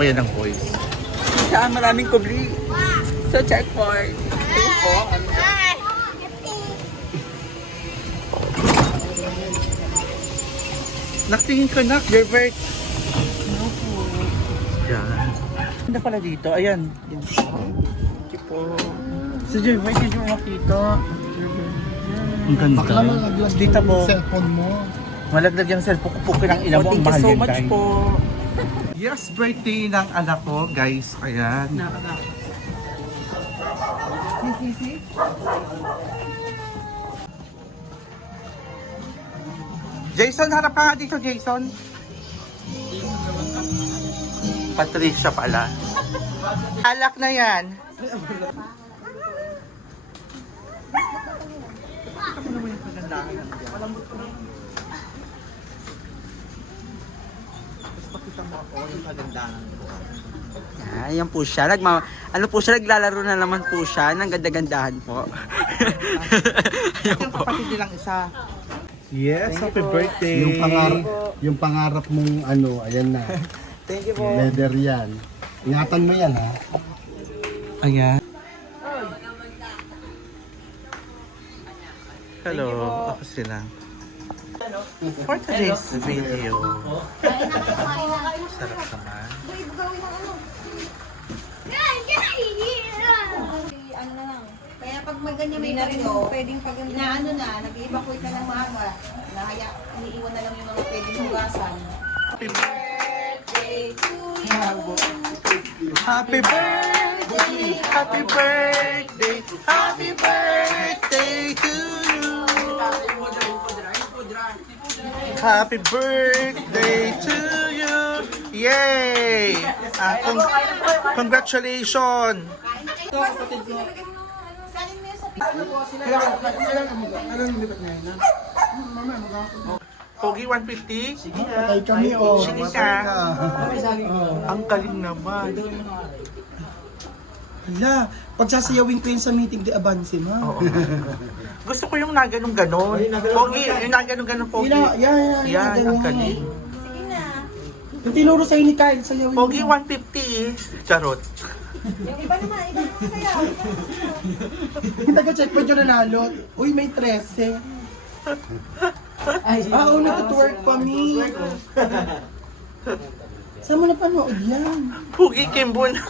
Ayan ang voice. Saan maraming kubli sa checkpoint. Ayun po. Nakatingin ka na, Gilbert. Yan. Hindi pala dito. Ayan. Yan po. Thank you po. Si Gilbert, hindi mo makita. Ang ganda. Baka malaglag Dito po. yung cellphone mo. Malaglag yung cellphone ko po ng ina mo. Thank you so much po. Yes, birthday ng anak ko, guys. Ayan. Jason, harap ka nga dito, Jason. Patricia pala. Alak na yan. Ayan po siya. Ano po siya, naglalaro na naman po siya ng ganda-gandahan po. Yung kapatid nilang isa. Yes, happy birthday. Yung pangarap mong ano, ayan na. Thank you po. Leather yan. Ingatan mo yan, ha? Ayan. Hello, ako sila. For today's video, sarap naman. Ano na lang. Kaya pag may ganyan may karino, pwedeng pag inaano na, nag-evacuate na ng maaga, nahaya, iniiwan na lang yung mga pwedeng hugasan. Happy birthday to you. Happy birthday, happy birthday, happy birthday to you. Happy birthday to you. Yay! Congratulations! Salin mo yun sa Pogi 150? Patay kami, oh. Sige Patay ka. Ang galing naman. Hala, pagsasayawin ko yun sa meeting de Avance, ma. Oo. Gusto ko yung naganong-ganon. Pogi, yung naganong-ganon, Pogi. Yan, ang galing. Sige na. Yung tinuro sa'yo ni Kyle, sayawin mo. Pogi 150. Charot. Yung iba naman sayaw. Yung taga-checkpoint yung nanalo. Uy, may 13. Nagtutwork pa mi. Saan mo napanood yan? Pogi Kimbo na.